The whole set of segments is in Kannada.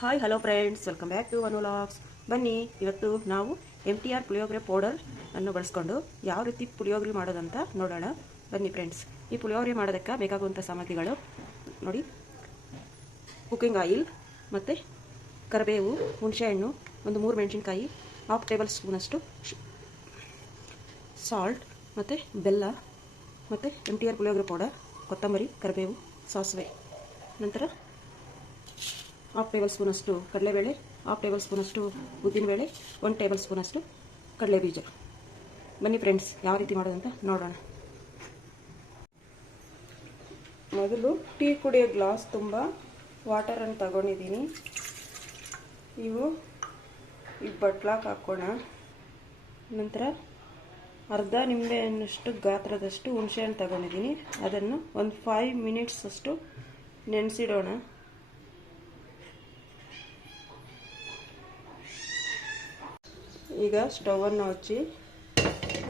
Hi hello friends welcome back to ಅನುಲಾಗ್ಸ್ ಬನ್ನಿ, ಇವತ್ತು ನಾವು M T R puliyogare powder ಅನ್ನು ಬಳಸ್ಕೊಂಡು ಯಾವ ರೀತಿ ಪುಳಿಯೋಗರೆ ಮಾಡೋದಂತ ನೋಡೋಣ. ಬನ್ನಿ ಫ್ರೆಂಡ್ಸ್ ಈ ಪುಳಿಯೋಗರೆ ಮಾಡೋದಕ್ಕೆ ಬೇಕಾಗುವಂಥ ಸಾಮಗ್ರಿಗಳು ನೋಡಿ. ಕುಕಿಂಗ್ ಆಯಿಲ್ ಮತ್ತು ಕರಿಬೇವು, ಹುಣಸೆಹಣ್ಣು, ಒಂದು ಮೂರು ಮೆಣಸಿನ್ಕಾಯಿ ಹಾಫ್ ಟೇಬಲ್ ಸ್ಪೂನಷ್ಟು ಸಾಲ್ಟ್ ಮತ್ತು ಬೆಲ್ಲ ಮತ್ತು M T R puliyogare powder ಕೊತ್ತಂಬರಿ, ಕರಿಬೇವು, ಸಾಸಿವೆ. ನಂತರ ಹಾಫ್ ಟೇಬಲ್ ಸ್ಪೂನಷ್ಟು ಕಡಲೆಬೇಳೆ ಹಾಫ್ ಟೇಬಲ್ ಸ್ಪೂನಷ್ಟು ಉದ್ದಿನಬೇಳೆ ಒನ್ ಟೇಬಲ್ ಸ್ಪೂನಷ್ಟು ಕಡಲೆ ಬೀಜ. ಬನ್ನಿ ಫ್ರೆಂಡ್ಸ್ ಯಾವ ರೀತಿ ಮಾಡೋದಂತ ನೋಡೋಣ. ಮೊದಲು ಟೀ ಕುಡಿಯೋ ಗ್ಲಾಸ್ ತುಂಬ ವಾಟರನ್ನು ತಗೊಂಡಿದ್ದೀನಿ. ಇವು ಈ ಬಟ್ಲಾಕ್ ಹಾಕೋಣ. ನಂತರ ಅರ್ಧ ನಿಂಬೆಹಣ್ಣಷ್ಟು, ಗಾತ್ರದಷ್ಟು ಹುಣಸೆಹಣ್ಣು ತಗೊಂಡಿದ್ದೀನಿ. ಅದನ್ನು ಒಂದು ಫೈವ್ ಮಿನಿಟ್ಸ್ ಅಷ್ಟು ನೆನೆಸಿಡೋಣ. ಈಗ ಸ್ಟವನ್ನು ಹಚ್ಚಿ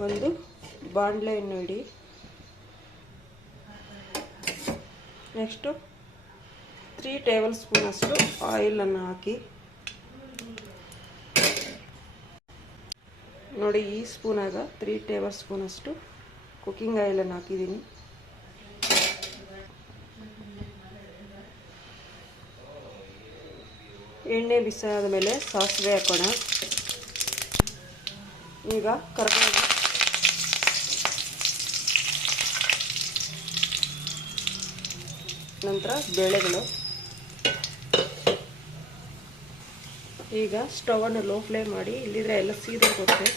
ಒಂದು ಬಾಣಲೆಯನ್ನು ಇಡಿ. ನೆಕ್ಸ್ಟು ತ್ರೀ ಟೇಬಲ್ ಸ್ಪೂನಷ್ಟು ಆಯಿಲನ್ನು ಹಾಕಿ. ನೋಡಿ, ಈ ಸ್ಪೂನಾಗ ತ್ರೀ ಟೇಬಲ್ ಸ್ಪೂನಷ್ಟು ಕುಕ್ಕಿಂಗ್ ಆಯಿಲನ್ನು ಹಾಕಿದ್ದೀನಿ. ಎಣ್ಣೆ ಬಿಸಾದ ಮೇಲೆ ಸಾಸಿವೆ ಹಾಕೋಣ. ಈಗ ಕರ್ಬೇವು ನಂತರ ಬೇಳೆಗಳು. ಈಗ ಸ್ಟವನ್ನು ಲೋ ಫ್ಲೇಮ್ ಮಾಡಿ, ಇಲ್ಲಿದ್ರೆ ಎಲ್ಲ ಸೀದಾ ಕೊಟ್ಟೆ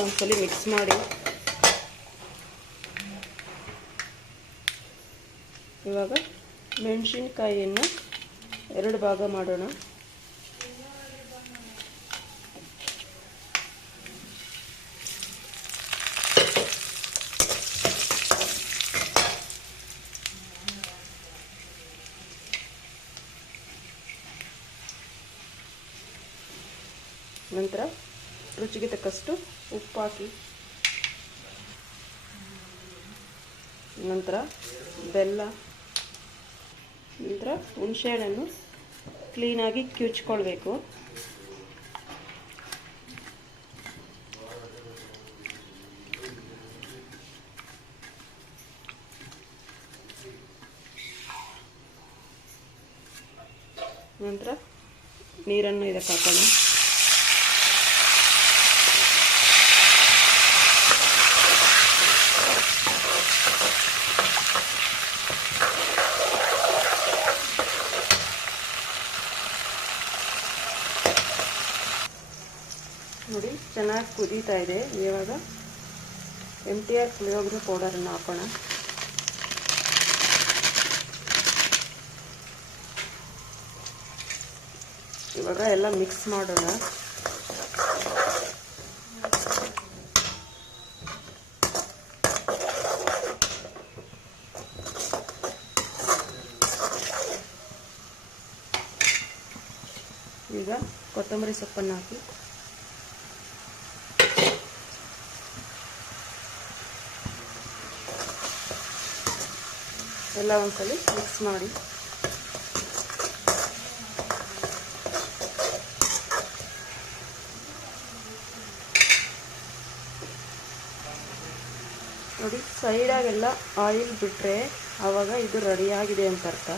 ಒಂದ್ಸಲಿ ಮಿಕ್ಸ್ ಮಾಡಿ. ಇವಾಗ ಮೆಣಸಿನ್ಕಾಯಿಯನ್ನು ಎರಡು ಭಾಗ ಮಾಡೋಣ. ನಂತರ ರುಚಿಗೆ ತಕ್ಕಷ್ಟು ಉಪ್ಪು ಹಾಕಿ ನಂತರ ಬೆಲ್ಲ. ನಂತರ ಹುಣಸೆಹಣ್ಣನ್ನು ಕ್ಲೀನಾಗಿ ಕಿವುಚ್ಕೊಳ್ಬೇಕು ನಂತರ ನೀರನ್ನು ಇದಕ್ಕೆ ಹಾಕೋಣ. ನೋಡಿ ಚೆನ್ನಾಗಿ ಕುದೀತಾ ಇದೆ. ಇವಾಗ ಎಂ ಟಿ ಆರ್ ಪುಳಿಯೋಗರೆ ಪೌಡರನ್ನು ಹಾಕೋಣ. ಇವಾಗ ಎಲ್ಲ ಮಿಕ್ಸ್ ಮಾಡೋಣ. ಈಗ ಕೊತ್ತಂಬರಿ ಸೊಪ್ಪನ್ನು ಹಾಕಿ. ಎಲ್ಲ ಒಂದ್ಸಲಿ ಮಿಕ್ಸ್ ಮಾಡಿ. ನೋಡಿ ಸೈಡಾಗೆಲ್ಲ ಆಯಿಲ್ ಬಿಟ್ಟರೆ ಆವಾಗ ಇದು ರೆಡಿಯಾಗಿದೆ ಅಂತ ಅರ್ಥ.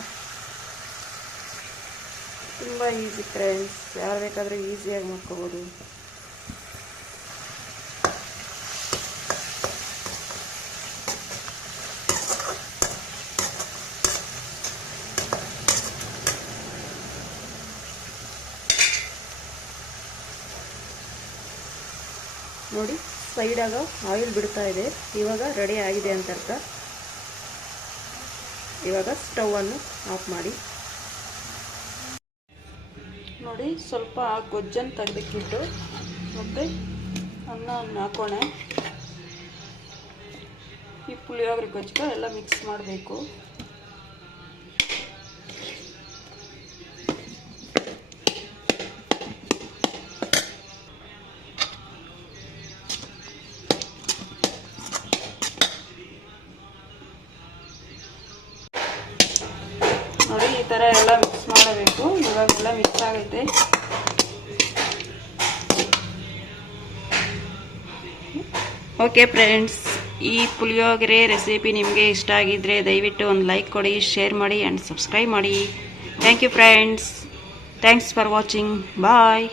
ತುಂಬ ಈಸಿ ಫ್ರೆಂಡ್ಸ್ ಯಾರು ಬೇಕಾದರೂ ಈಸಿಯಾಗಿ ಮಾಡ್ಕೋಬೋದು. ನೋಡಿ ಸೈಡಾಗ ಆಯಿಲ್ ಬಿಡ್ತಾ ಇದೆ. ಇವಾಗ ರೆಡಿ ಆಗಿದೆ ಅಂತ ಅರ್ಥ. ಇವಾಗ ಸ್ಟವನ್ನು ಆಫ್ ಮಾಡಿ. ನೋಡಿ, ಸ್ವಲ್ಪ ಗೊಜ್ಜನ್ನು ತೆಗೆದಕ್ಕಿಟ್ಟು ಮತ್ತು ಅನ್ನವನ್ನು ಹಾಕೋಣ. ಈ ಪುಳಿಯೋಗರೆ ಗೊಜ್ಜು ಎಲ್ಲ ಮಿಕ್ಸ್ ಮಾಡಬೇಕು. ಎಲ್ಲ ಮಿಕ್ಸ್ ಮಾಡಬೇಕು. ಇವಾಗೆಲ್ಲ ಮಿಕ್ಸ್ ಆಗೈತೆ. ಓಕೆ ಫ್ರೆಂಡ್ಸ್ ಈ ಪುಳಿಯೋಗರೆ ರೆಸಿಪಿ ನಿಮಗೆ ಇಷ್ಟ ಆಗಿದ್ದರೆ ದಯವಿಟ್ಟು ಒಂದು ಲೈಕ್ ಕೊಡಿ ಶೇರ್ ಮಾಡಿ ಆ್ಯಂಡ್ ಸಬ್ಸ್ಕ್ರೈಬ್ ಮಾಡಿ. Thank you friends thanks for watching bye